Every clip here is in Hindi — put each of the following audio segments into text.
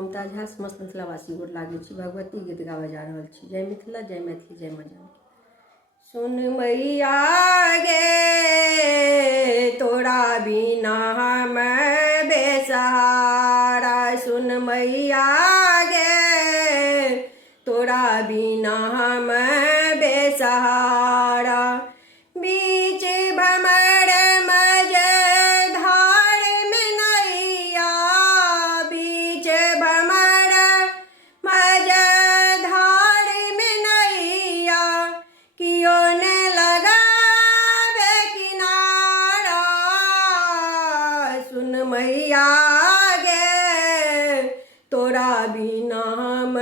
ममता झा समस्त मिथिलावासी गोर लागै छी। भगवती गीत गाबऽ जा रहल छी। जय मिथिला, जय मैथिली, जय माँ जानकी। सुन मैया गे तोरा बिना हम बेसहारा, सुन मैया गे तोरा बिना हम बेसहारा। बीच भमर मज धार में नैया, बीच भमर मज धार में नैया, कियो ने लगावे किनारा। सुन मैया गे तोरा बिना हम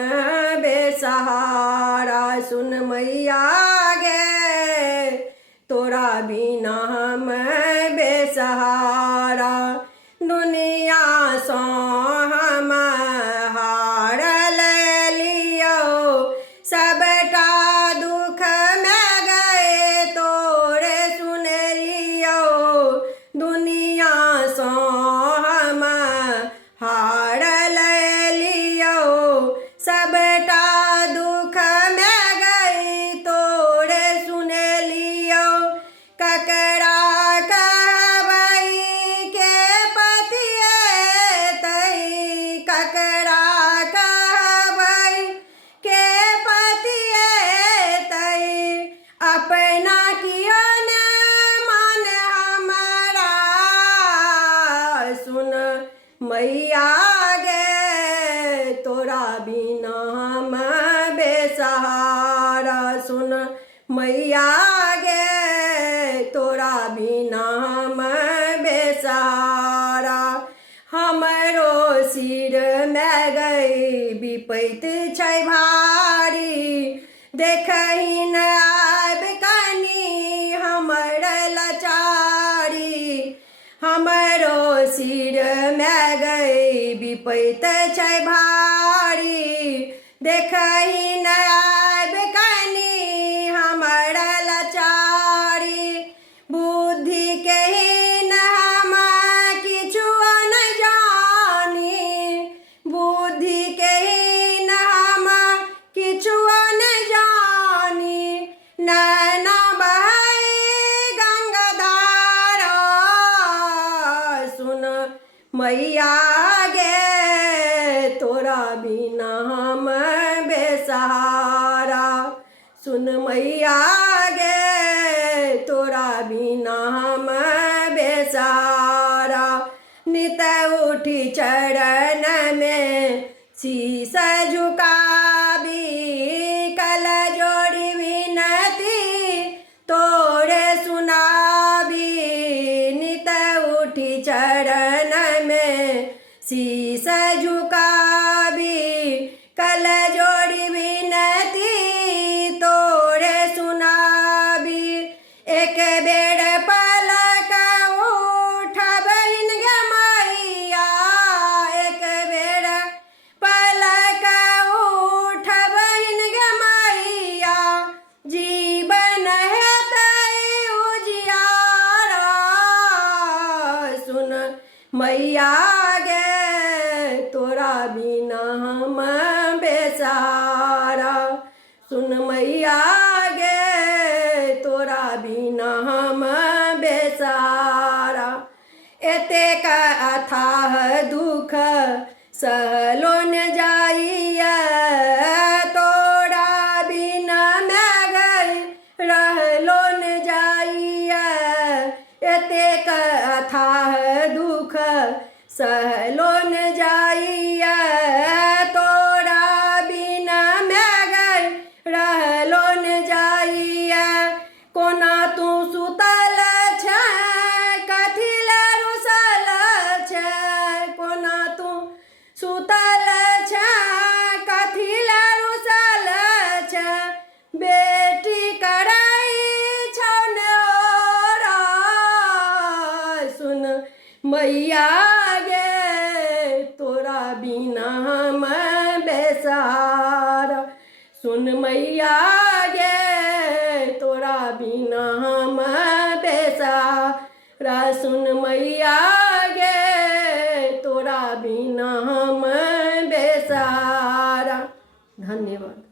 बेसहारा, सुन मैया गे तोरा बिना हम बेसहारा। दुनिया सो हम हारल लियो, सबटा दुख में गए तोरे सुन लियो। दुनिया सो हम हारल लियो, सबटा दुख में गई तोरे सुन लियो। ककरा कहबै के पतिएतै, ककरा कहबै के पतिएतै, अपना कियो ने मान हमरा। सुन मैया गे तोरा बिना हम बेसहारा, सुन मैया गे तोरा बिना हम बेसहारा। हमरो सिर में गई विपैत छै भारी, देखही न आब कनी हमर लाचारी। हमरो सिर में गई विपैत छै भारी, देखही न आब कनी हमर लाचारी। बुद्धि के हीन हम किछुओ नहि जानी, बुद्धि के हीन हम किछुओ नहि जानी। नैना बहै गंगाधारा, सुन मैया गे तोरा बिना हम बेसहारा, सुन मैया गे तोरा बिना हम बेसहारा। नित उठी चरण में शीश झुकाबी, कल जोड़ी विनती तोरे सुनाबी। नित उठी चरण में शीश झुकाबी, कल जोड़ी विनती तोरे सुनाबी। एक बेर पलक उठबहिन गे मैया, एक बेर पलक उठबहिन गे मैया, जीवन हेतै उजियारा। सुन मैया गे तोरा बिना हम बेसहारा, सुन मैया गे तोरा बिना हम बेसहारा। एतेक अथाह दुख सहलो न जाइए, तोरा बिना मैं गई रहलो न जाइए। एतेक अथाह दुख सहलो न जाइए, तोरा बिना मैं गई रहलो न जाइए। कोना तू सुतल छै कथी ले रुसल छै, कोना तू सुतल छै कथी ले रुसल छै। बेटी करै छौ नेओरा, सुन मैया गे तोरा बिना हम बेसहारा, सुन मैया गे तोरा बिना हम बेसहारा। सुन मैया गे तोरा बिना हम बेसहारा। तारा। धन्यवाद।